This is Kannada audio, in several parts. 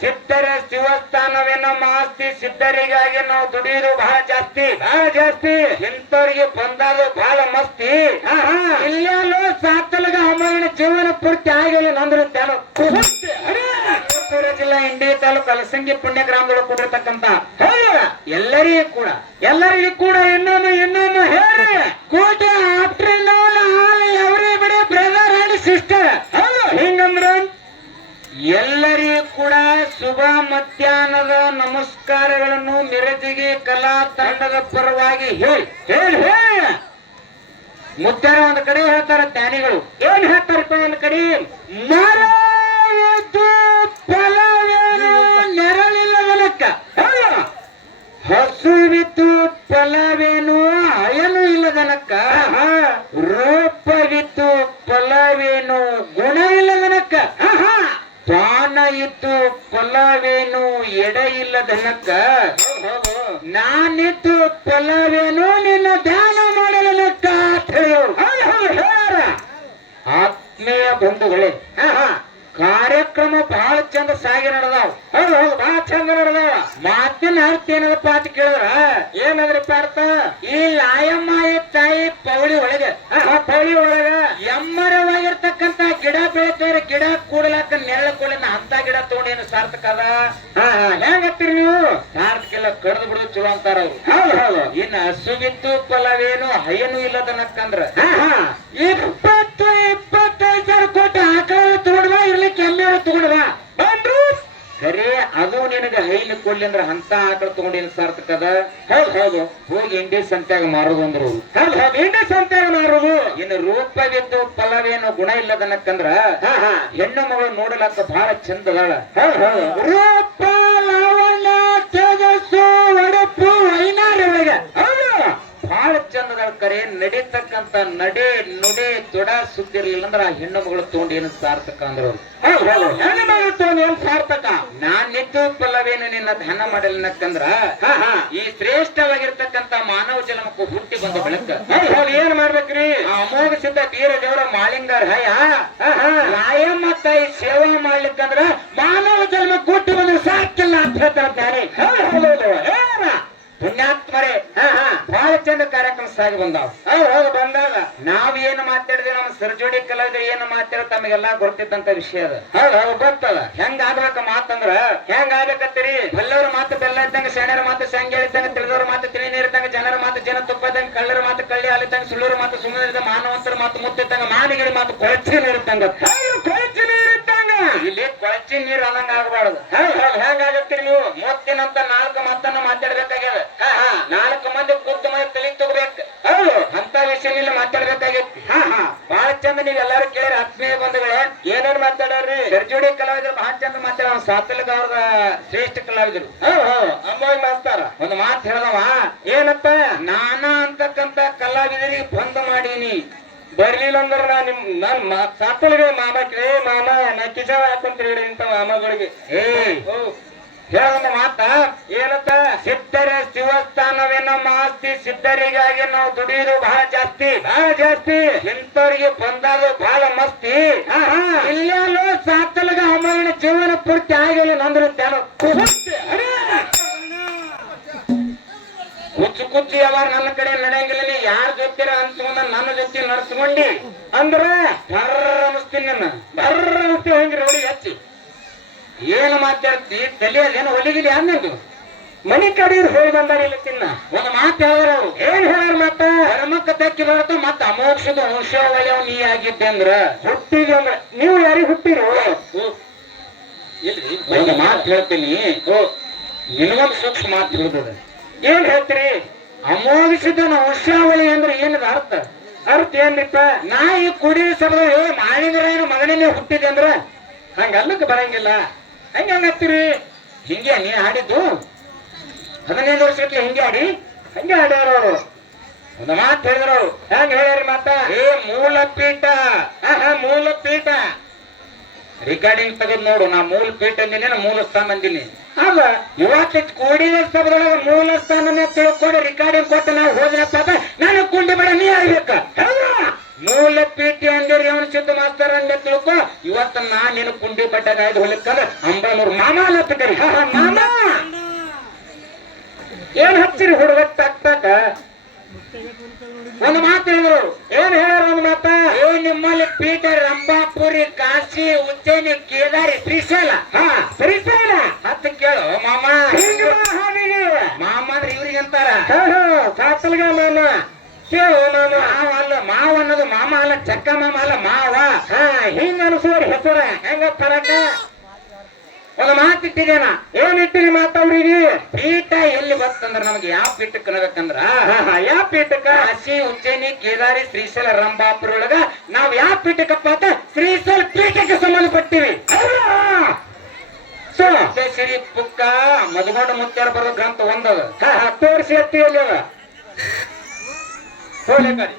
ಸಿದ್ಧರ ನಮ್ಮ ಮಾಸ್ತಿ ಸಿದ್ಧರಿಗಾಗಿ ನಾವು ದುಡಿಯೋದು ಬಹಳ ಜಾಸ್ತಿ. ಬಹಳ ಜಾಸ್ತಿ. ಇಂಥವ್ರಿಗೆ ಬಂದಾದ ಬಹಳ ಮಸ್ತಿ. ಇಲ್ಲೆಲ್ಲೋ ಸಾತಲ್ಗ ಅಮ್ಮನ ಜೀವನ ಪೂರ್ತಿ ಆಗಿಲ್ಲ ನಂದ್ರ ತ್ಯಾನು ಚಿತ್ತೂರು ಜಿಲ್ಲಾ ಇಂಡಿ ತಾಲೂಕು ಅಲಸಂಗಿ ಪುಣ್ಯ ಗ್ರಾಮದೊಳಗೆ ಕೂಡಿರ್ತಕ್ಕಂತ ಎಲ್ಲರಿಗೂ ಕೂಡ ಎಲ್ಲರಿಗೂ ಕೂಡ ಇನ್ನೊಮ್ಮೆ ಇನ್ನೊಮ್ಮೆ ಹೇಳಿ. ಕೂಟ after all everybody brother and sister ಹಿಂಗಂದ್ರ ಎಲ್ಲರಿಗೂ ಕೂಡ ಶುಭ ಮಧ್ಯಾಹ್ನದ ನಮಸ್ಕಾರಗಳನ್ನು ಮಿರಜಿಗೆ ಕಲಾ ತಂಡದ ಪರವಾಗಿ ಹೇಳಿ ಹೇಳಿ, ಹೇಳ. ಮುತ್ಯಾರ ಒಂದು ಕಡೆ ಹೇಳ್ತಾರ ಜ್ಞಾನಿಗಳು ಏನ್ ಹೇಳ್ತಾರಪ್ಪ ಒಂದು ಕಡೆ? ಮರ ಫಲವೇನು ನೆರಳಿಲ್ಲದನಕ್ಕ ಹಸುವಿತ್ತು ಫಲವೇನು ಅಯನು ಇಲ್ಲದನಕ್ಕ ರೂಪವಿತ್ತು ಫಲವೇನು ಗುಣ ಇಲ್ಲದನಕ್ಕ ಪಾನ ಇತ್ತು ಫಲವೇನು ಎಡ ಇಲ್ಲದನಕ್ಕ ನಾನಿತ್ತು ಫಲವೇನು ನಿನ್ನ ಧ್ಯಾನ ಮಾಡಲನಕ್ಕ. ಆತ್ಮೀಯ ಬಂಧುಗಳೇ ಕಾರ್ಯಕ್ರಮ ಬಹಳ ಚಂದ ಸಾಗಿ ನಡೆದಾವ. ಹೌದು ಹೌದು ಬಹಳ ಚಂದ ನಡೆದಾವ. ಮಾತಿನ ಅರ್ಥ ಏನದಪ್ಪ ಅಂತ ಕೇಳಿದ್ರ? ಏನದ್ರಪ್ಪ ಅರ್ಥ? ಈ ಲಾಯಮ್ಮಾಯ ತಾಯಿ ಪೌಳಿ ಒಳಗೆ. ಪೌಳಿ ಒಳಗ ಎಮ್ಮರವಾಗಿರ್ತಕ್ಕಂತ ಗಿಡ ಬೆಳಿತಾರೆ ಗಿಡ ಕೂಡಲಿನ ಅಂತ ಗಿಡ ತಗೊಂಡೇನು ಸಾರ್ಥಕ ಅದ? ಹೆಂಗತ್ತೀರಿ ನೀವು? ಸಾರ್ಥಕ ಎಲ್ಲ ಕಡ್ದು ಬಿಡುದು ಚಲೋ ಅಂತಾರ ಅವ್ರು. ಹೌದು ಹೌದು. ಇನ್ನು ಹಸುವಿದ್ದು ಫಲವೇನು ಹಯನು ಇಲ್ಲದನಕ್ಕಂದ್ರ ಇಪ್ಪತ್ತು ಕೊಡ್ಲಿ ಅಂದ್ರೆ ಅಂತ ಆಕಳ ತಗೊಂಡೇನು ಸಾರ್ಥಕ ಅದ. ಹೌದು ಹೌದು. ಹೋಗಿ ಇಂಡಿ ಸಂತ್ಯಾಗ ಮಾರೋದು ಅಂದ್ರು. ಹೌದು ಹೌದು. ಇಂಡಿ ಸಂತ್ಯಾಗ ಮಾರೋದು. ಇನ್ನು ರೂಪವಿದ್ದು ಫಲವೇನು ಗುಣ ಇಲ್ಲದನಕ್ಕಂದ್ರ ಹೆಣ್ಣು ಮಗಳು ನೋಡಲಕ್ಕ ಬಹಳ ಚಂದ ಅದಾಳ. ಹೌದು ಹೌದು. ರೂಪ ಬಹಳ ಚಂದದ ಕರೆ ನಡೀತಕ್ಕಂತ ನಡೆ ನುಡೆ ತೊಡ ಸುದ್ದಿ ಇರ್ಲಿಲ್ಲ ಅಂದ್ರೆ ಆ ಹೆಣ್ಣು ಮಗಳು ತಗೊಂಡು ಏನು ಸಾರ್ಥಕ ಅಂದ್ರು. ಹೆಣ್ಣು ಮಗಳು ತಗೊಂಡು ಏನು ಸಾರ್ಥಕ? ನಾನ್ ನಿಂತು ಫಲವೇನು ನಿನ್ನ ಧ್ಯಾನ ಮಾಡಲಿನಕ್ಕಂದ್ರ ಈ ಶ್ರೇಷ್ಠವಾಗಿರ್ತಕ್ಕಂತ ಮಾನವ ಜನ್ಮಕ್ಕೂ ಹುಟ್ಟಿ ಬಂದ ಬೆಳಕ. ಏನ್ ಮಾಡ್ಬೇಕ್ರಿ? ಅಮೋಘ ಸಿದ್ಧ ವೀರ ದೇವರ ಮಾಲಿಂಗರ ಹಯ. ರಾಯಮ್ಮ ತಾಯಿ ಸೇವಾ ಮಾಡ್ಲಿಕ್ಕಂದ್ರ ಮಾನವ ಜನ್ಮಕ್ಕೆ ಹುಟ್ಟಿ ಬಂದ್ರೆ ಸಾಕಿಲ್ಲ ಅಂತ ಹೇಳ್ತಾರೆ ಪುಣ್ಯಾತ್ಮರೇ ಸಾಗಿ ಬಂದಾವ. ಹೌದು ಬಂದಾಗ ನಾವ್ ಏನ್ ಮಾತಾಡಿದ್ವಿ ನಮ್ಮ ಸರ್ಜೋಡಿ ಕಲಾವಿದ್ರೆ ಏನು ಮಾತಾಡ ತಮಗೆಲ್ಲಾ ಗೊತ್ತಿದ್ದಂತ ವಿಷಯ ಅದ. ಹೌದು ಹೌದು, ಗೊತ್ತದ. ಹೆಂಗ ಆಗ್ಬೇಕ ಮಾತಂದ್ರ ಹೆಂಗ್ ಆಗ್ಬೇಕತ್ತೀರಿ ಬೆಲ್ಲವ್ರ ಮಾತು ಬೆಲ್ಲ ಇದ್ದಂಗ ಸೆಣರ ಮಾತು ಸಂಗೆ ಇದ್ದಂಗ, ತಿಳಿದವ್ರ ಮಾತು ತಿಳಿ ನೀರಿದ್ದಂಗ ಜನರ ಮಾತು ಜನ ತುಪ್ಪ ಇದ್ದಂಗ, ಕಳ್ಳರ ಮಾತು ಕಳ್ಳಿ ಅಲ್ಲಿದ್ದಂಗ ಸುಳ್ಳರ ಮಾತು ಸುಮ್ಮನೆ ಮಾನವಂತರ ಮಾತು ಮುತ್ತಿದ್ದಂಗ ಮಾನಿಗಳ ಮಾತು ಕೊಳಚಿ ನೀರಿದ್ದಂಗ ಕೊಳಚಿ ನೀರಿದ್ದಂಗ ಇಲ್ಲಿ ಕೊಳಚಿ ನೀರು ಅನ್ನಂಗ ಹೆಂಗ್ ಆಗತ್ತೀರಿ ನೀವು? ಮುತ್ತಿನಂತ ನಾಲ್ಕು ಮಾತನ್ನ ಮಾತಾಡ್ಬೇಕಾಗ್ಯದ. ನಾಲ್ಕು ನೀವ್ ಎಲ್ಲಾರು ಕೇಳಿರಿ ಆತ್ಮೀಯ ಬಂಧುಗಳೇ ಏನೇನ್ ಮಾತಾಡ್ರಿ ಸರ್ಜೋಡಿ ಕಲಾವಿದರು ಮಹಾಚಂದ್ರ ಚಂದ ಮಾತಾಡ ಸಾತಲ್ಗ ಅವ್ರದ ಶ್ರೇಷ್ಠ ಕಲಾವಿದರು. ಅಮ್ಮಾಯಿ ಮಾತಾರ ಒಂದು ಮಾತು ಹೇಳ್ದವ. ಏನಪ್ಪ? ನಾನ ಅಂತಕ್ಕಂತ ಕಲಾವಿದರಿಗೆ ಬಂದ್ ಮಾಡೀನಿ. ಬರ್ಲಿಲ್ಲ ಅಂದ್ರೆ ನಾ ನಿಮ್ ನಾನ್ ಸಾತಲ್ಗೆ ಏ ಮಾಮ ನಾ ಕಿಸ ಹೇಳಿ ಇಂತ ಮಾಮಗಳಿಗೆ. ಏ ಹೇಳೊಂದು ಮಾತ ಏನತ? ಸಿದ್ಧರ ಶಿವಸ್ಥಾನವೇನ ಮಾಸ್ತಿ ಸಿದ್ಧರಿಗಾಗಿ ನಾವು ದುಡಿಯೋದು ಬಹಳ ಜಾಸ್ತಿ. ಬಹಳ ಜಾಸ್ತಿ. ಇಂಥವ್ರಿಗೆ ಬಂದಾದು ಬಹಳ ಮಸ್ತಿ. ಇಲ್ಲೆಲ್ಲೋ ಸಾತಲ್ಗ ಅಮ್ಮನ ಜೀವನ ಪೂರ್ತಿ ಆಗಿಲ್ಲ ನಂದ್ರ ತ್ಯಾನು ಕುಚ್ಚು ಕುಚ್ಚು ಯಾವಾಗ ನನ್ನ ಕಡೆ ನಡೆಯಂಗಿಲ್ಲ ನೀ ಯಾರ ಜೊತೆ ಅನ್ಸ್ಕೊಂಡ ನನ್ನ ಜೊತೆ ನಡ್ಸ್ಕೊಂಡಿ. ಅಂದ್ರ? ಬರ್ರ ಅನಿಸ್ತೀನಿ ನನ್ನ. ಬರ್ರ ಅನಿಸ್ತೀವಿ ಹಂಗ್ರಿ ನೋಡಿ ಹಚ್ಚಿ. ಏನು ಮಾತಾಡ್ತಿ? ತಲೆಯಲ್ಲೇನು ಒಲಿಗಿಲಿ ಅನ್ನಂದು. ಮನಿ ಕಡೆಯವ್ರು ಹೋಗಿ ಬಂದಾರ ಇಲ್ಲ ತಿನ್ನ. ಒಂದು ಮಾತು ಹೇಳೋರು ಅವ್ರು. ಏನ್ ಹೇಳ್ಯಾರ ಮತ್ತ ಧರ್ಮಕ್ಕ ತಕ್ಕಿ ಬರತ್ತ ಮತ್ತ ಅಮೋಕ್ಷದ ವಂಶಾವಳಿಯವ್ ನೀ ಆಗಿದ್ದೆ ಅಂದ್ರ. ಹುಟ್ಟಿದ ಅಂದ್ರ. ನೀವು ಯಾರಿಗೆ ಹುಟ್ಟಿರು? ಇಲ್ರಿ ಒಂದು ಮಾತು ಹೇಳ್ತೀನಿ. ಇನ್ನೊಂದು ಸೂಕ್ಷ್ಮ ಮಾತು ಹೇಳ್ತದೆ ಏನ್ ಹೇಳ್ತೀರಿ? ಅಮೋಘಿಸಿದ ವಂಶಾವಳಿ ಅಂದ್ರೆ ಏನದ ಅರ್ಥ? ಅರ್ಥ ಏನಿಪ್ಪ ನಾಯಿ ಕುಡಿ ಮಾಡಿದ್ರ ಏನು ಮಗನೇ ಹುಟ್ಟಿದೆ ಅಂದ್ರ? ಹಂಗ ಅಲ್ಲಕ್ಕೆ ಬರಂಗಿಲ್ಲ. ಹಂಗತ್ತೀರಿ ಹಿಂಗೆ ನೀ ಆಡಿದ್ದು ಹದಿನೈದು ವರ್ಷಕ್ಕೆ ಹಿಂಗೆ ಆಡಿ ಹಂಗೆ ಆಡ್ಯಾರ ಅವರು. ಒಂದು ಮಾತು ಹೇಳಿದ್ರು ಅವ್ರು. ಹೆಂಗ ಹೇಳ್ಯಾರಿ ಮಾತ? ಏ ಮೂಲ ಪೀಠ ಮೂಲ ಪೀಠ ರಿಕಾರ್ಡಿಂಗ್ ತೆಗೆದು ನೋಡು ನಾ ಮೂಲ ಪೀಠ ಅಂದಿನಿ ಮೂಲ ಸ್ಥಾನ ಅಂದಿನಿ. ಅಲ್ಲ. ಇವತ್ತು ಕೋಡಿನ ಸಭದೊಳಗ ಮೂಲ ಸ್ಥಾನನೇ ತಿಳ್ಕೊಂಡು ರಿಕಾರ್ಡಿಂಗ್ ಕೊಟ್ಟು ನಾವು ಹೋದ್ರಪ್ಪ ನಿನ್ನ ಕಾಯ್ದು ಬಡ್ಡಾಗ ಆಯ್ದು ಅಲ್ಲತ್ತ ಕರಿ ಹಾ ಹಾ ಮಾಮ. ಏನ್ ಹಚ್ಚಿರಿ ಹುಡುಗ ಟಕ್ ಟಕ್ ಒಂದು ಮಾತು ಹೇಳಿದ್ರು. ಏನ್ ಹೇಳ ಒಂದು ಮಾತ? ಏ ನಿಮ್ಮಲ್ಲಿ ಪೀಟರ್ ರಂಭಾಪುರಿ ಕಾಶಿ ಉಜ್ಜಯಿನಿ ಕೇದಾರಿ ಶ್ರೀಶೈಲ ಹಾ ಶ್ರೀಶೈಲ ಹತ್ತು ಕೇಳು ಮಾಮಾ. ಮಾಮ ಅಂದ್ರೆ ಇವ್ರಿಗೆ ಅಂತಾರ ಸಾತಲ್ಗ ಮಾಮ ಕೇಳು ಮಾವ ಅಲ್ಲ. ಮಾವ ಅನ್ನೋದು ಮಾಮ ಅಲ್ಲ ಚಕ್ಕ ಮಾಮ ಅಲ್ಲ ಮಾವ. ಹಾ. ಹಿಂಗ ಅನಿಸೋರಿ ಹೆಸರ. ಹೆಂಗ ತರಕ ಒಂದು ಮಾತು ಇಟ್ಟಿದೇನ ಏನ್ ಇಟ್ಟಿರಿ ಮಾತವ್ರಿಗೆ ಪೀಠ ಎಲ್ಲಿ ಬರ್ತಂದ್ರ ನಮ್ಗೆ ಯಾವ ಪೀಠಕ್ಕೆ ಅನ್ನಬೇಕಂದ್ರ? ಯಾವ ಪೀಠಕ್ಕ? ಹಸಿ ಉಜ್ಜಯಿನಿ ಕೇದಾರಿ ಶ್ರೀಶೈಲ ರಂಭಾಪುರ ಒಳಗ ನಾವ್ ಯಾವ ಪೀಠಕ್ಕಪ್ಪ ಅಂತ? ಶ್ರೀಶೈಲ ಪೀಠಕ್ಕೆ ಸಂಬಂಧಪಟ್ಟಿವಿ. ಸೊ. ಶ್ರೀ ಪುಕ್ಕ ಮಧುಗೊಂಡ ಮುತ್ಯಾರ ಬರೋ ಗ್ರಂಥ ಒಂದದ. ತೋರಿಸಿ ಎತ್ತಿ ಅಲ್ಲಿ ಕಡೆ.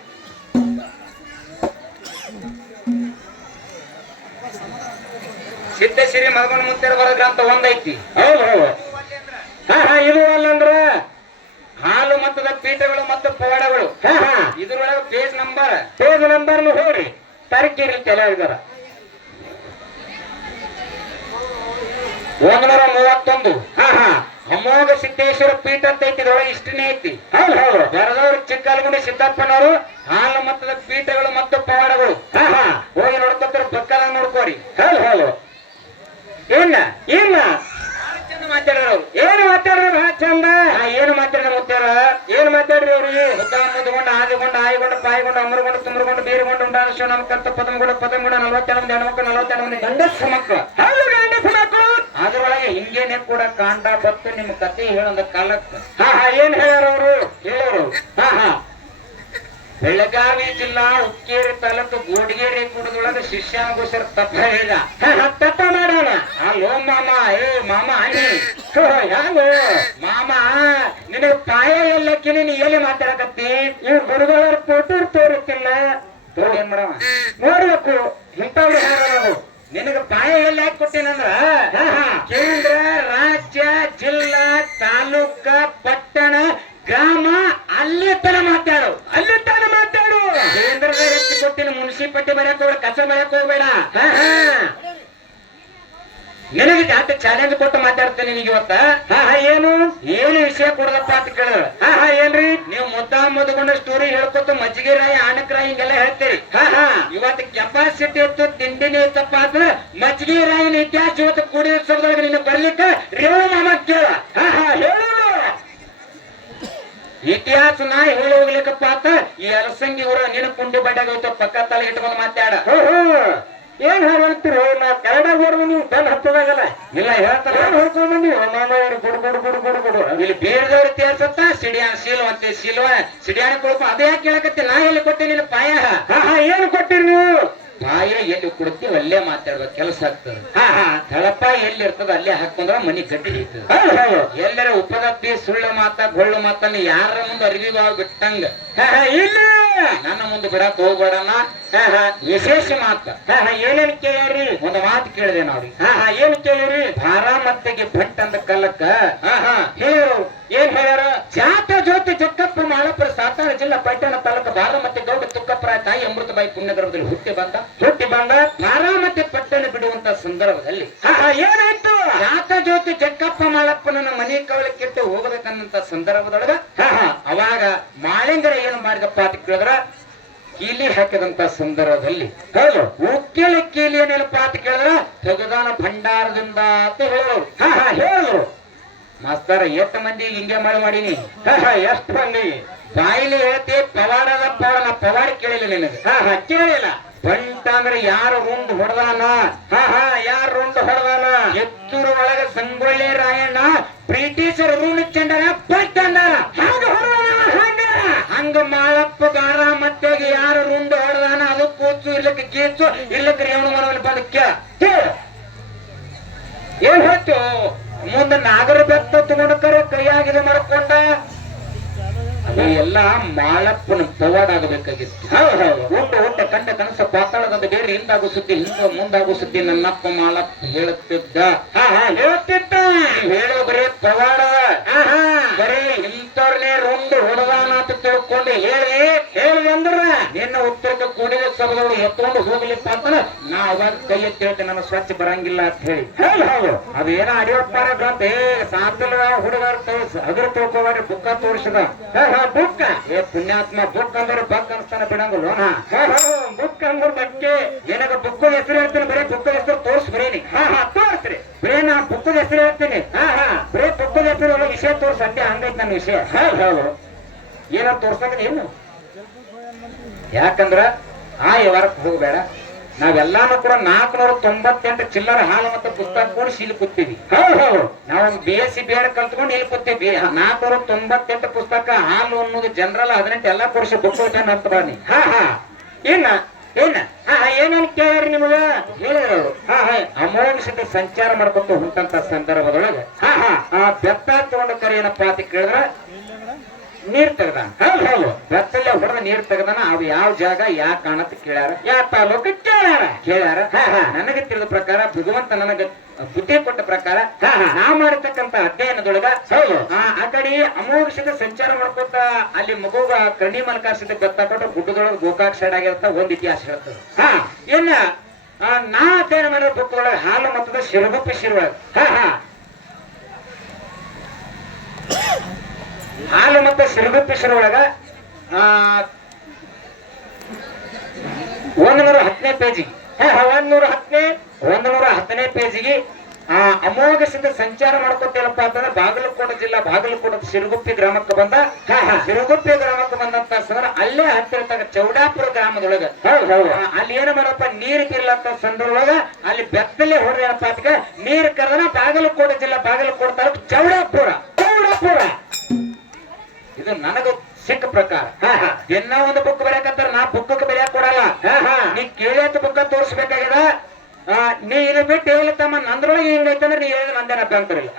ಸಿದ್ಧಶ್ರೀ ಮಗನ ಮುತ್ಯಾರ ಬರೋ ಗ್ರಂಥ ಒಂದೈತಿ. ಹೌದು ಹೌದು. ಹಾ ಹಾ ಇದು ಅಲ್ಲಂದ್ರ ಹಾಲು ಮತ್ತದ ಪೀಠಗಳು ಮತ್ತು ಪವಾಡಗಳು. ಇದ್ರೊಳಗ ಪೇಜ್ ನಂಬರ್ ಪೇಜ್ ನಂಬರ್ ಹೋಗ್ರಿ. ತರಕೇರಿ ಇದ್ದಾರ ಒಂದೂರ ಮೂವತ್ತೊಂದು. ಹಾ ಹಾ. ಅಮೋಘ ಸಿದ್ದೇಶ್ವರ ಪೀಠ ಅಂತ ಐತಿ ಇದ್ರೊಳಗೆ ಇಷ್ಟನೇ ಐತಿ. ಹೌದು ಹೌದು. ಬರದವರು ಚಿಕ್ಕಲ್ಗುಡಿ ಸಿದ್ದಪ್ಪನವರು ಹಾಲು ಮತ್ತದ ಪೀಠಗಳು ಮತ್ತು ಪವಾಡಗಳು. ಹಾ ಹಾ. ಹೋಗಿ ನೋಡ್ಕೊತಾರ ಪಕ್ಕದ ನೋಡ್ಕೋರಿ. ಹೌದು ಹೌದು. ಏನ ಏನ? ಚಂದ ಮಾತಾಡ್ರ ಅವ್ರು. ಏನು ಮಾತಾಡ್ರಿ ಹಾ ಚಂದ ಏನು ಮಾತಾಡಿದ್ರು ಮುತ್ತಾರ ಏನು ಮಾತಾಡ್ರಿ ಅವ್ರಿಗೆ ಮುದ್ದ ಮುದ್ದುಕೊಂಡು ಆದಿಕೊಂಡು ಆಯ್ಕೊಂಡು ಪಾಯ್ಕೊಂಡು ಅಮರ್ಕೊಂಡು ತುಂಬ್ರಕೊಂಡು ಬೀರ್ಕೊಂಡು ಉಂಟಾದ ನಮ್ಕಂತ ಪದಮಗುಡ ಪದಮಗುಡ ನಲವತ್ತೆರಡು ಮಂದಿ ಹೆಣ್ಮಕ್ಳು ನಲವತ್ತೆರಡು ಮಂದಿ ಗಂಡಸ ಮಕ್ಕಳು ಹೌದು ಗಂಡಸ ಮಕ್ಕಳು ಕೂಡ ಕಾಂಡ ಬತ್ತು ನಿಮ್ಮ ಕತೆ ಹೇಳಂದ ಕಾಲಕ್ಕೆ. ಹಾ ಹಾ, ಏನ್ ಹೇಳ್ಯಾರ ಅವರು? ಹೇಳೋರು ಹಾ ಹಾ. ಬೆಳಗಾವಿ ಜಿಲ್ಲಾ ಉಕ್ಕೇರಿ ತಾಲೂಕು ಗೋಡಗೇರಿ ಕುಡದೊಳಗ ಶಿಷ್ಯಾನಗೋಸ್ಕರ ತಪ್ಪ ಹೇಳಿದ. ತಪ್ಪ ಮಾಡೋಣ ಅಲ್ಲೋ ಮಾಮ, ಏ, ಮಾಮ ಹ್ಯಾಂಗೋ? ಮಾಮ, ನಿನಗೆ ಪಾಯ ಎಲ್ಲಕ್ಕೆ ನೀನು ಎಲ್ಲಿ ಮಾತಾಡಕತ್ತಿ? ಇವ್ ಗುರುಗಳ ಫೋಟೋ ತೋರುತ್ತಿಲ್ಲ ತೋರಿ ಏನ್ ಮಾಡವ? ನೋಡ್ಬೇಕು. ಇಂಥವ್ರು ಹೇಳೋದು ನಿನಗೆ ಪಾಯ ಎಲ್ಲಿ ಹಾಕಿ ಕೊಟ್ಟಿನಂದ್ರ ಕೇಂದ್ರ ರಾಜ್ಯ ಜಿಲ್ಲಾ ತಾಲೂಕ ಪಟ್ಟಣ ಗ್ರಾಮ ಅಲ್ಲೇ ತರ ಮಾತಾಡು ಅಲ್ಲೇ ತರ ಮಾತಾಡು ಕೇಂದ್ರದ ಹೆಚ್ಚು ಕೊಟ್ಟಿನ ಮುನ್ಸಿಪಲ್ಟಿ ಬರಕ್ ಹೋಗ್ಬೇಡ ಕಸ ಬರಕ್ ಹೋಗ್ಬೇಡ ಹಾ, ಹಾ. ನಿನಗೆ ಜಾಸ್ತಿ ಚಾಲೆಂಜ್ ಕೊಟ್ಟು ಮಾತಾಡ್ತೇನೆ ನಿನಗೆ ಇವತ್ತ? ಹಾ ಹಾ ಏನು? ಏನು ವಿಷಯ ಕೊಡದಪ್ಪ ಅಂತ ಕೇಳಿದ್ರ? ಹಾ ಹಾ ಏನ್ರಿ? ನೀವು ಮುದ್ದ ಮುದ್ಕೊಂಡ ಸ್ಟೋರಿ ಹೇಳ್ಕೊತ ಮಜ್ಜಿಗೆ ರಾಯಿ ಆಣಕ್ ರಾಯಿ ಹಿಂಗೆಲ್ಲ ಹೇಳ್ತೀರಿ. ಹಾ ಹಾ. ಇವತ್ತು ಕೆಪಾಸಿಟಿ ಇತ್ತು ತಿಂಡಿನೇ ಇತ್ತಪ್ಪ ಅಂದ್ರೆ ಮಜ್ಜಿಗೆ ರಾಯಿನ ಇತಿಹಾಸ ಇವತ್ತು ಕೂಡಿ ಉತ್ಸವದೊಳಗೆ ನಿನ್ನ ಬರ್ಲಿಕ್ಕೆ ರೇವು ಮಾಮ ಕೇಳ. ಹಾ ಹಾ ಹೇಳು. ಇತಿಹಾಸ ನಾ ಹೇಳಿ ಹೋಗ್ಲಿಕ್ಕಪ್ಪ ಅಂತ ಈ ಅಲಸಂಗಿ ಊರ ನಿನ್ನ ಕುಂಡಿ ಬಡ್ಡಾಗ ಹೋಯ್ತು ಪಕ್ಕ ತಲೆ ಇಟ್ಕೊಂಡು ಮಾತಾಡ. ಏನ್ ಹೇಳ್ತೀರಿ ನಾ ಕನ್ನಡ ಓಡುವ ನೀವು ತಂದು ಹತ್ತದಾಗಲ್ಲ ಇಲ್ಲ ಹೇಳ್ತಾರೆ. ಏನ್ ಹೇಳ್ಕೊಂಡು ಬಂದಿ ನಾನು ಗುಡು ಗುಡು ಗುಡು ಗುಡು ಗುಡು ಇಲ್ಲಿ ಬೇರೆದವ್ರ ಇತಿಹಾಸತ್ತ ಸಿಡಿಯಾನ ಶೀಲವಂತೆ ಶೀಲ್ವ ಸಿಡಿಯಾನ ಕೊಡಪ್ಪ ಅದೇ ಯಾಕೆ ಕೇಳಕತ್ತಿ? ನಾ ಎಲ್ಲಿ ಕೊಟ್ಟೆ ನಿನ್ನ ಪಾಯ? ಹಾ ಹಾ ಏನು ಕೊಟ್ಟಿರಿ ನೀವು? ಪಾಯ ಎಲ್ಲಿ ಕೊಡ್ತೀವಿ ಅಲ್ಲೇ ಮಾತಾಡ್ಬೇಕು ಕೆಲಸ ಆಗ್ತದೆ. ತಳಪ ಎಲ್ಲಿ ಇರ್ತದ ಅಲ್ಲೇ ಹಾಕೊಂಡ್ರ ಮನಿ ಗಟ್ಟಿ ಹಿಡಿತದ. ಎಲ್ಲರ ಉಪದಪ್ಪಿ ಸುಳ್ಳು ಮಾತ ಗೊಳ್ಳು ಮಾತನ್ನ ಯಾರ ಮುಂದೆ ಅರಿವಿ ಬಿಟ್ಟಂಗ ಇಲ್ಲ ನನ್ನ ಮುಂದೆ ಬಿಡಕ್ ಹಾ ವಿಶೇಷ ಮಾತ. ಏನೇನ್ ಕೇಳ್ರಿ? ಒಂದು ಮಾತು ಕೇಳಿದೆ ನಾವ್ರಿ ಏನ್ ಕೇಳಿರಿ? ಭಾರಾಮತ್ತಿಗೆ ಭಟ್ ಅಂದ ಕಲ್ಲಕ್ಕ ಹೇಳು, ಏನ್ ಹೇಳ್ಯಾರ? ಜಾತ ಜ್ಯೋತಿ ಜಕ್ಕಪ್ಪ ಮಾಳಪುರ ಸಾತಾರ ಜಿಲ್ಲಾ ಪಟ್ಟಣ ತಾಲೂಕು ಮತ್ತೆ ಗೌಡ ತುಕ್ಕಪ್ಪರಾಯ ತಾಯಿ ಅಮೃತಬಾಯಿ ಪುಣ್ಯಗರ್ಭದಲ್ಲಿ ಹುಟ್ಟಿ ಬಂದ. ಹುಟ್ಟಿ ಬಂದ ಬಾರಾಮತಿ ಪಟ್ಟಣ ಬಿಡುವಂತ ಸಂದರ್ಭದಲ್ಲಿ. ಏನಾಯ್ತು? ಜಾತ ಜೊತೆ ಜಕ್ಕಪ್ಪ ಮಾಳಪ್ಪನ ಮನೆ ಕವಲಕ್ಕಿಟ್ಟು ಹೋಗ್ಬೇಕನ್ನಂತ ಸಂದರ್ಭದೊಳಗ ಅವಾಗ ಮಾಳಿಂಗರ ಏನು ಮಾಡಿದಪ್ಪ ಅಂತ ಕೇಳಿದ್ರ, ಕೀಲಿ ಹಾಕಿದಂತ ಸಂದರ್ಭದಲ್ಲಿ, ಹೌದು ಉಕ್ಕಿಲ ಕೀಲಿ ಏನೇನಪ್ಪ ಅಂತ ಕೇಳಿದ್ರ, ತೆಗೆದಾನ ಭಂಡಾರದಿಂದ ಅಂತ ಹೇಳಿದ್ರು. ಹಾ ಹಾ, ಹೇಳಿದ್ರು. ಮಾಸ್ತರ, ಎಷ್ಟು ಮಂದಿ ಹಿಂಗೆ ಮಾಡಿ ಮಾಡೀನಿ? ಎಷ್ಟು ಮಂದಿ? ಬಾಯಿಲಿ ಹೇಳ್ತಿ, ಪವಾಡದ ಪವಾಡ ಪವಾಡ ಕೇಳಿಲ್ಲ ನಿನಗೆ. ಹಾ ಹಾ, ಕೇಳಿಲ್ಲ. ಬಂಟ ಅಂದ್ರೆ ಯಾರು ರುಂಡ್ ಹೊಡೆದಾನ? ಹಾ ಹಾ, ಯಾರು ರುಂಡ್ ಹೊಡೆದಾನ? ಎತ್ತೂರು ಒಳಗ ಸಂಗೊಳ್ಳಿ ರಾಯಣ್ಣ, ಬ್ರಿಟಿಷರ್ ರುಂಡ್ ಚಂಡನ ಬಟ್ ಹಂಗ ಹಂಗ? ಹಂಗ ಮಾಳಪ್ಪ ಗಾರ ಮತ್ತೆ ಯಾರು ರುಂಡ್ ಹೊಡೆದಾನ? ಅದು ಕೂಚು ಇರ್ಲಿಕ್ಕೆ ಗೀಚು ಇರ್ಲಿಕ್ಕೆ ರೇವಣ ಮನವಲ್ಲಿ ಬಂದು ಕೇಳ ಕೇಳ ಏನ್ ಹೊತ್ತು? ಮುಂದ ನಾಗರ ಬೆತ್ತ ತಗೊಂಡ್ಕರೆ ಕೈಯಾಗಿದೆ ಮಾಡ್ಕೊಂಡ ಅದು ಎಲ್ಲ ಮಾಳಪ್ಪನ ಪವಾಡ್ ಆಗಬೇಕಾಗಿತ್ತು. ಹೌದು ಊಟ ಕಂಡ ಕನಸ ಪಾತಾಳದ ಬೇರೆ ಹಿಂದಾಗೋ ಸುದ್ದಿ ಹಿಂದ ಮುಂದಾಗೋ ಸುದ್ದಿ ನನ್ನಪ್ಪ ಮಾಲಕ್ ಹೇಳುತ್ತಿದ್ದ. ಹೇಳುತ್ತಿದ್ದ. ಹೇಳೋ ಬರೀ ಪವಾಡ. ಬರೀ ಇಂಥವ್ರನ್ನೇ ರೊಂದು ಹೊಡೆದಾನ ಅಂತ ತಿಳ್ಕೊಂಡು ಹೇಳಿ. ಹೇಳಿ ಉತ್ತರದ ಕೂಡಿದ ಸಭದವರು ಎತ್ಕೊಂಡು ಹೋಗ್ಲಿಪ್ಪ ಅಂತ ನಾ ಅವಾಗ ಕೈ ಎತ್ತಿ ಹೇಳ್ತೇನೆ ನನ್ನ ಸ್ವಚ್ಛ ಬರಂಗಿಲ್ಲ ಅಂತ ಹೇಳಿ. ಹೌದು ಹೌದು ಅದೇನ ಅಡಿಯೋಪಾರ ಗ್ರಂಥ ಏ ಸಾಂತಲ ಹುಡುಗರ ಅದ್ರ ತಿಳ್ಕೊಬಾರಿ ಬುಕ್ಕ ತೋರಿಸಿದ. ಬುಕ್ಕ. ಏ, ಪುಣ್ಯಾತ್ಮ ಬುಕ್ ಅಂದ್ರೆ ಬಕ್ ಅನ್ಸ್ತಾನ ಬಿಡಂಗಿಲ್ಲ ಬುಕ್ ಅಂದ್ರೆ ಬಕ್ಕೆ. ಏನಾಗ ಬುಕ್ ಹೆಸರು ಹೇಳ್ತೀನಿ, ಬರೀ ಬುಕ್ ಹೆಸರು ತೋರ್ಸ್, ಬರೀನಿ. ಹಾ ಹಾ, ತೋರಿಸ್ರಿ. ಬರೀ ನಾ ಬುಕ್ಕದ ಹೆಸರು ಹೇಳ್ತೀನಿ. ಹಾ ಹಾ, ಬರೀ ಬುಕ್ಕದ ಹೆಸರು ವಿಷಯ ತೋರಿಸ್, ಅಡ್ಡೆ ಹಂಗೈತ್ ನನ್ನ ವಿಷಯ. ಹೌದು ಹೌದು ಏನ ತೋರ್ಸಕ ಏನು? ಯಾಕಂದ್ರ ಆ ವ್ಯವಹಾರಕ್ಕೆ ಹೋಗಬೇಡ. ನಾವೆಲ್ಲಾನು ಕೂಡ ನಾಲ್ಕುನೂರ ತೊಂಬತ್ತೆಂಟು ಚಿಲ್ಲರ ಹಾಲು ಮತ್ತು ಪುಸ್ತಕ ಕೂಡ ಇಲ್ಲಿ ಕೂತೀವಿ ಹೌದು ನಾವು B S C B Ed ಕಲ್ತ್ಕೊಂಡು ಇಲ್ಲಿ ಕೂತೀವಿ ನಾಲ್ಕುನೂರ ತೊಂಬತ್ತೆಂಟು ಪುಸ್ತಕ ಹಾಲು ಅನ್ನೋದು ಜನರಲ್ ಹದಿನೆಂಟು ಎಲ್ಲಾ ಪುರುಷ ಬುಕ್ ಅಂತ ಬನ್ನಿ ಹಾ ಹಾ. ಏನ ಏನ? ಹಾ ಏನೇನು ಕೇಳ್ರಿ ನಿಮಗ? ಹೇಳಿದ್ರು ಅವರು. ಹಾ ಹಾ. ಅಮೋಘ ಸಂಚಾರ ಮಾಡ್ಕೊತ ಹೊಂಟಂತ ಸಂದರ್ಭದೊಳಗೆ. ಹಾ ಹಾ. ಆ ಬೆತ್ತ ತಗೊಂಡ ಕರೆ ಏನಪ್ಪಾ ಅಂತ ಕೇಳಿದ್ರ ನೀರ್ ತೆಗ್ದ ಹೌದು ಹೌದು. ಬೆತ್ತಲ್ಲೇ ಹೊಡೆದ ನೀರ್ ತೆಗ್ದಾನ ಅದು ಯಾವ ಜಾಗ ಯಾ ಕಾಣತ್ ಕೇಳ್ಯಾರ? ಯಾ ತಾಲೂಕು ಕೇಳ್ಯಾರ? ಕೇಳ್ಯಾರ. ನನಗೆ ತಿಳಿದ ಪ್ರಕಾರ ಭಗವಂತ ನನಗ ಬುದ್ಧಿ ಕೊಟ್ಟ ಪ್ರಕಾರ ಹಾ, ಹಾ. ನಾ ಮಾಡಿರ್ತಕ್ಕಂತ ಅಧ್ಯಯನದೊಳಗ ಹೌದು. ಆ ಕಡೆ ಅಮೋಘದ ಸಂಚಾರ ಮಾಡ್ಕೊತ ಅಲ್ಲಿ ಮಗುಗ ಕರ್ಣಿ ಮಲ್ಕಾರ್ಸಿದ ಗೊತ್ತಾಕೊಂಡು ಗುಡ್ಡದೊಳಗೆ ಗೋಕಾಕ್ ಸೈಡ್ ಆಗಿರುತ್ತ ಒಂದ್ ಇತಿಹಾಸ ಹೇಳ್ತದೆ. ಹಾ. ಏನ ನಾ ಅಧ್ಯಯನ ಮಾಡಿದ ಬುಕ್ ಒಳಗೆ ಹಾಲು ಮತ್ತದ ಶಿರಗುಪ್ಪಿ ಶಿರುವಾಗ ಹಾ ಹಾ. ಹಾಲು ಮತ್ತೆ ಸಿರುಗುಪ್ಪಿ ಒಳಗ ಆ ಒಂದು ನೂರ ಹತ್ತನೇ ಪೇಜಿಗೆ ಒಂದ್ನೂರ ಹತ್ತನೇ ಒಂದು ನೂರ ಹತ್ತನೇ ಪೇಜಿಗೆ, ಆ ಅಮೋಘ ಸಿದ್ಧ ಸಂಚಾರ ಮಾಡ್ಕೊತೇನಪ್ಪ ಅಂತಂದ್ರೆ ಬಾಗಲಕೋಟೆ ಜಿಲ್ಲಾ, ಬಾಗಲಕೋಟೆ ಸಿರುಗುಪ್ಪಿ ಗ್ರಾಮಕ್ಕೆ ಬಂದ. ಸಿರುಗುಪ್ಪಿ ಗ್ರಾಮಕ್ಕೆ ಬಂದಂತ ಅಲ್ಲೇ ಹತ್ತಿರತಕ್ಕ ಚೌಡಾಪುರ ಗ್ರಾಮದೊಳಗ ಅಲ್ಲಿ ಏನ ಮಾಡಪ್ಪ ನೀರ್ ಕಿರ್ಲತ್ತ ಸಂದ್ರೊಳಗ ಅಲ್ಲಿ ಬೆತ್ತಲ್ಲೇ ಹೊಡೆದಪ್ಪ ಅದಕ್ಕೆ ನೀರ್ ಕರೆದನ ಬಾಗಲಕೋಟೆ ಜಿಲ್ಲಾ, ಬಾಗಲಕೋಟೆ ತಾಲೂಕು ಚೌಡಾಪುರ ಚೌಡಾಪುರ ಇದು ನನಗ ಸಿಕ್ಕ ಪ್ರಕಾರ. ಹಾ ಹಾ. ದಿನ ಒಂದು ಬುಕ್ ಬರೆಯಕತ್ತಾರ ನಾ ಬುಕ್ ಬರೆಯಕ್ ಕೊಡಲ್ಲ. ಹಾ ಹಾ. ನೀ ಕೇಳಿದ ಬುಕ್ ತೋರಿಸ್ಬೇಕಾಗ್ಯದ ನೀ ಇದು ಬಿಟ್ಟು ಹೇಳತ್ತಮ್ಮ ನಂದ್ರೊಳಗೆ ಹಿಂಗೈತೆ ಅಂದ್ರೆ ನೀ ಹೇಳಿದ್ರೆ ನಂದೇನ ಅಭ್ಯಂತರ ಇಲ್ಲ.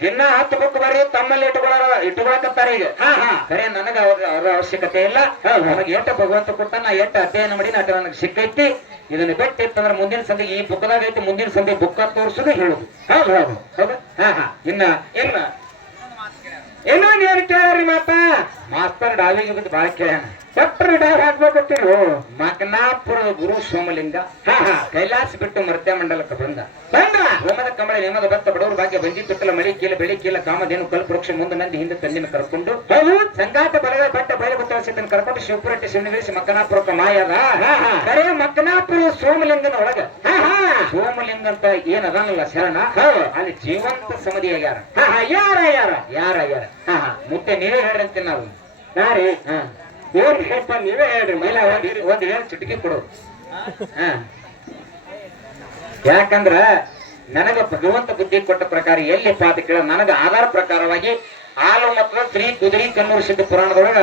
ದಿನ ಹತ್ತು ಬುಕ್ ಬರೀ ತಮ್ಮಲ್ಲಿ ಇಟ್ಕೊಳ್ಳೋ ಇಟ್ಕೊಳಕತ್ತಾರ ಈಗ. ಹಾ ಹಾ. ಸರಿ ನನಗ ಅವ್ರ ಅವಶ್ಯಕತೆ ಇಲ್ಲ. ನನಗೆ ಎಟ್ಟ ಭಗವಂತ ಕೊಟ್ಟ ನಾ ಎಟ್ಟ ಅಧ್ಯಯನ ಮಾಡಿ ನಾಟ ನನಗೆ ಸಿಕ್ಕೈತಿ. ಇದನ್ನ ಬಿಟ್ಟಿತ್ತಂದ್ರೆ ಮುಂದಿನ ಸಂದಿಗೆ ಈ ಬುಕ್ದಾಗ ಐತಿ ಮುಂದಿನ ಸಂದಿ ಬುಕ್ಕ ತೋರಿಸೋದು ಹೇಳುದು. ಹೌದು ಹೌದು. ಹೌದಾ? ಹಾ ಹಾ. ಇನ್ನ ಇಲ್ಲ ಇನ್ನೊಂದ್ ಏನ್ ಕೇಳ್ರಿ ಮಾತ ಮಾಸ್ತರ್ ಡಾವಿಗೆ ಬಿದ್ದು ಬಾಳ ಕೇಳ್ಯಾನ. ಡಾಕ್ಟರ್ ಡಾವ್ ಹಾಕ್ಬೇಕತ್ತಿರು ಮಕನಾಪುರದ ಗುರು ಸೋಮಲಿಂಗ. ಕೈಲಾಸ ಬಿಟ್ಟು ಮರ್ತ್ಯ ಮಂಡಲಕ್ಕೆ ಬಂದ. ಬಂದ ಹೋಮದ ಕಮಲ ನೇಮದ ಭತ್ತ ಬಡವರು ಭಾಗ್ಯ ಬಂಜಿ ತುತ್ತಲ ಮಳಿ ಕೀಲ ಬೆಳಿ ಕೀಲ ಕಾಮಧೇನು ಕಲ್ಪವೃಕ್ಷ ಮುಂದೆ ನಂದಿ ಹಿಂದೆ ತಂದಿನ ಕರ್ಕೊಂಡು ಸಂಗಾತ ಬಲದ ಬಟ್ಟ ಬಯಲು ಸಿದ್ದನ ಕರ್ಕೊಂಡು ಶಿವಪುರಟ್ಟಿ ಶಿವನಿಗಿರಿಸಿ ಮಕ್ಕನಾಪುರಕ್ಕೆ ಮಾಯದ. ಕರೆ ಮಕ್ಕನಾಪುರ ಸೋಮಲಿಂಗನ ಒಳಗ. ಸೋಮಲಿಂಗ ಅಂತ ಏನ್ ಅದಾನಲ್ಲ ಶರಣ. ಅಲ್ಲಿ ಜೀವಂತ ಸಮಧಿಯಾಗ್ಯಾರ ಯಾರ? ಯಾರ ಯಾರ? ಯಾರ ಮುಟ್ಟೆ ನೀವೇ ಹೇಳ್ರಂತೆ ನಾವು. ಯಾರಿ? ಹಾ. ಏನ್ ನೀವೇ ಹೇಳ್ರಿ. ಮೈಲ ಒಂದ್ ಒಂದ್ ಚುಟುಕಿ ಕೊಡು. ಹಾ. ಯಾಕಂದ್ರ ನನಗ ಭಗವಂತ ಬುದ್ಧಿ ಕೊಟ್ಟ ಪ್ರಕಾರ ಎಲ್ಲಿ ಪಾತ ಕೇಳ, ನನಗ ಆಧಾರ ಪ್ರಕಾರವಾಗಿ ಹಾಲು ಮತ್ತು ಶ್ರೀ ಕುದುರಿ ಕನ್ನೂರು ಸಿದ್ಧ ಪುರಾಣದೊಳಗ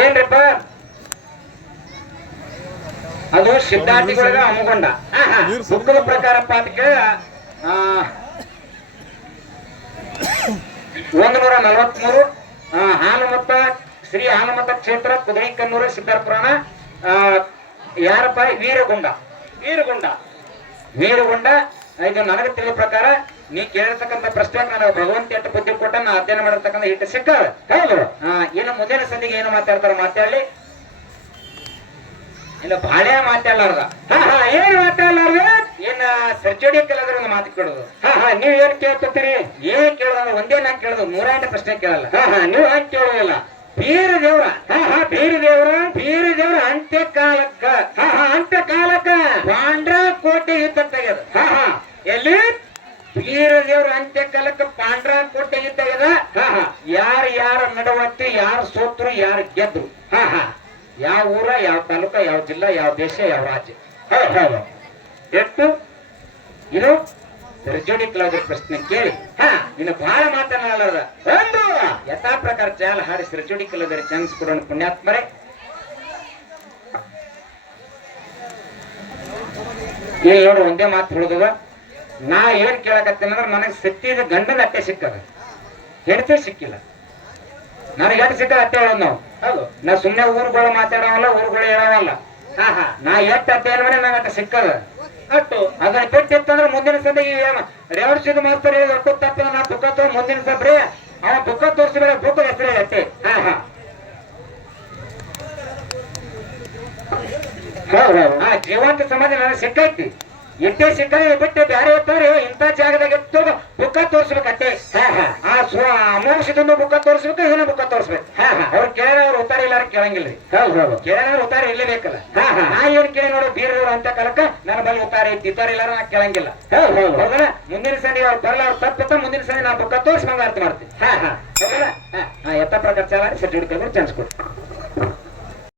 ಏನ್ರಿಪ್ಪ? ಅದು ಸಿದ್ಧಾರ್ಥಿಗಳಿಗ ಅಮಗೊಂಡ ಬುಕ್ಕದ ಪ್ರಕಾರ ಪಾತ ಕೇಳ ಒಂದು ನೂರ ನಲವತ್ಮೂರು ಆ, ಹಾನುಮತ್ತ ಶ್ರೀ ಹಾನುಮತ ಕ್ಷೇತ್ರ ಕುದುರೆ ಕನ್ನೂರು ಸಿದ್ಧಾರ್ಥ ಪುರಾಣ ಆ, ಯಾರಪ್ಪ? ವೀರಗುಂಡ. ವೀರಗುಂಡ. ವೀರಗುಂಡ ಇದು ನನಗೆ ತಿಳಿದ ಪ್ರಕಾರ ನೀ ಕೇಳಿರ್ತಕ್ಕಂಥ ಪ್ರಶ್ನೆ ನನಗೆ ಭಗವಂತ ಎಷ್ಟು ಬುದ್ಧಿ ಕೊಟ್ಟ ನಾ ಅಧ್ಯಯನ ಮಾಡಿರ್ತಕ್ಕಂಥ ಇಟ್ಟು ಸಿಕ್ಕ ಹೌದು. ಏನು ಮುಂದಿನ ಸಂದಿಗೆ ಏನು ಮಾತಾಡ್ತಾರ ಮಾತಾಡಲಿ. ಇಲ್ಲ ಬಾಳೆ ಹಾ ಏನು ಮಾತಾಡ್ಲಾರ್ದೆ? ಏನ ಸರ್ಜೋಡಿ ಕೇಳಿದ್ರೆ ಒಂದು ಮಾತು ಕೇಳೋದು. ಹಾ ಹಾ ನೀವ್ ಏನ್ ಕೇಳ್ತೀರಿ ಏನ್ ಕೇಳೋದು? ಒಂದೇ ನಾನ್ ಕೇಳೋದು. ನೂರ ಎಂಟು ಪ್ರಶ್ನೆ ಕೇಳಲ್ಲ. ಹಾ ಹಾ ನೀವ್ ಹಂಗ್ ಕೇಳೋದಿಲ್ಲ? ಬೀರ ದೇವ್ರ. ಹಾ ಹಾ ಬೀರಿ ದೇವ್ರ. ಬೀರ ದೇವ್ರ ಅಂತ್ಯ ಕಾಲಕ್ಕ ಹಾ ಹಾ ಅಂತ್ಯ ಕಾಲಕ್ಕ ಪಾಂಡ್ರ ಕೋಟೆ ಯುದ್ಧ ತೆಗೆದ ಹಾ ಹಾ. ಎಲ್ಲಿ? ಬೀರ ದೇವ್ರ ಅಂತ್ಯ ಕಾಲಕ್ಕ ಪಾಂಡ್ರ ಕೋಟೆ ಯುದ್ಧ ತೆಗೆದ ಹಾ ಹಾ. ಯಾರ ಯಾರ ನಡವಟ್ಟಿ ಯಾರು ಸೋತ್ರು ಯಾರು ಗೆದ್ರು. ಹಾ ಹಾ. ಯಾವ ಊರ ಯಾವ ತಾಲೂಕ ಯಾವ ಜಿಲ್ಲಾ ಯಾವ ದೇಶ ಯಾವ ರಾಜ್ಯ. ಹೌದು ಹೌದು. ಎಷ್ಟು? ಇದು ಸರ್ಜೋಡಿ ಕ್ಲೌಡ್ ಪ್ರಶ್ನೆ ಕೇಳಿ. ಹಾ ಇನ್ನು ಬಹಳ ಮಾತನಾಡಲಾರದ. ಒಂದು ಯಥಾ ಪ್ರಕಾರ ಚಾಲ ಹಾರಿ ಸರ್ಜೋಡಿ ಕಲದರಿ ಚಾನ್ಸ್ ಕೊಡೋಣ ಪುಣ್ಯಾತ್ಮರೇ. ಇಲ್ಲಿ ನೋಡು, ಒಂದೇ ಮಾತು ಹೇಳಿದವ ನಾ ಏನ್ ಕೇಳಕತ್ತೇನೆ ಅಂದ್ರೆ ನನಗೆ ಸತ್ತಿದ ಗಂಡನ ಅಟ್ಟೆ ಸಿಕ್ಕದ. ಹೆಂಡತಿ ಸಿಕ್ಕಿಲ್ಲ. ನನಗೆ ಹೆಣ್ಣು ಸಿಕ್ಕ ಅತ್ತೆ ಹೇಳೋದು ನಾವು. ನಾ ಸುಮ್ಮನೆ ಊರುಗಳು ಮಾತಾಡೋವಲ್ಲ, ಊರುಗಳು ಹೇಳೋವಲ್ಲ. ಹಾ ಹಾ. ನಾ ಎಷ್ಟು ಅತ್ತೆ ಮಾಡಿ ನನಗೆ ಸಿಕ್ಕದ. ಅಟ್ಟು ಅದನ್ನ ಕೊಟ್ಟಿತ್ತಂದ್ರ ಮುಂದಿನ ಸಂದೇ ಈ ರೇವಣಸಿದ ಮಾಸ್ತರ್ ಹೇಳಿ ಕೊಟ್ಟಪ್ಪ ನಾ ಬುಕ್ಕ ತಗೊಂಡ್ ಮುಂದಿನ ಸಬ್ರಿ ಅವ ಬುಕ್ಕ ತೋರಿಸಿದ್ರೆ ಬುಕ್ ಹೆಸರು ಐತಿ ಹಾ ಹಾ. ಹಾ ಜೀವಂತ ಸಮಾಜ ನನಗೆ ಸಿಕ್ಕೈತಿ. ಎಟ್ಟೆ ಸಿಕ್ಕ ಬಿಟ್ಟು ಬ್ಯಾರೆ ಇರ್ತಾರೆ ಇಂಥ ಜಾಗದಾಗ ಎತ್ತು ಬುಕ್ಕ ತೋರ್ಸ್ಬೇಕಟ್ಟೆ ಆ ಸ್ವ ಅಮೋಷದನ್ನು ಬುಕ್ಕ ತೋರಿಸ್ಬೇಕು ಇದನ್ನು ಬುಕ್ಕ ತೋರಿಸ್ಬೇಕು. ಅವ್ರು ಕೇಳೋರು ಅವ್ರು ಉತ್ತಾರ ಇಲ್ಲಾರ ಕೇಳಂಗಿಲ್ಲ ಕೇಳೋರು ಉತ್ತಾರ ಹಾ ನಾ ಏನ್ ಕೇಳಿ ನೋಡು ಬೀರವ್ರು ಅಂತ ಕಲಕ ನನ್ನ ಬಳಿ ಉತ್ತಾರ ಐತಿ. ಇಲ್ಲಾರು ಇಲ್ಲಾರ ನಾ ಕೇಳಂಗಿಲ್ಲ. ಹೌದಲ್ಲ? ಮುಂದಿನ ಸಂದಿ ಅವ್ರು ಬರಲ್ಲ ಅವ್ರು ತಪ್ಪ ಮುಂದಿನ ಸಂದಿ ನಾ ಬುಕ್ಕ ತೋರಿಸ್ ಮಂಗ ಅರ್ಥ ಮಾಡ್ತೀನಿ ಹೌದಲ್ಲ? ಹಾ. ಎತ್ತ ಪ್ರಕಾರ ಚಾಲ ಸೆಟ್ ಚಾನ್ಸ್ ಕೊಡ್ತೀನಿ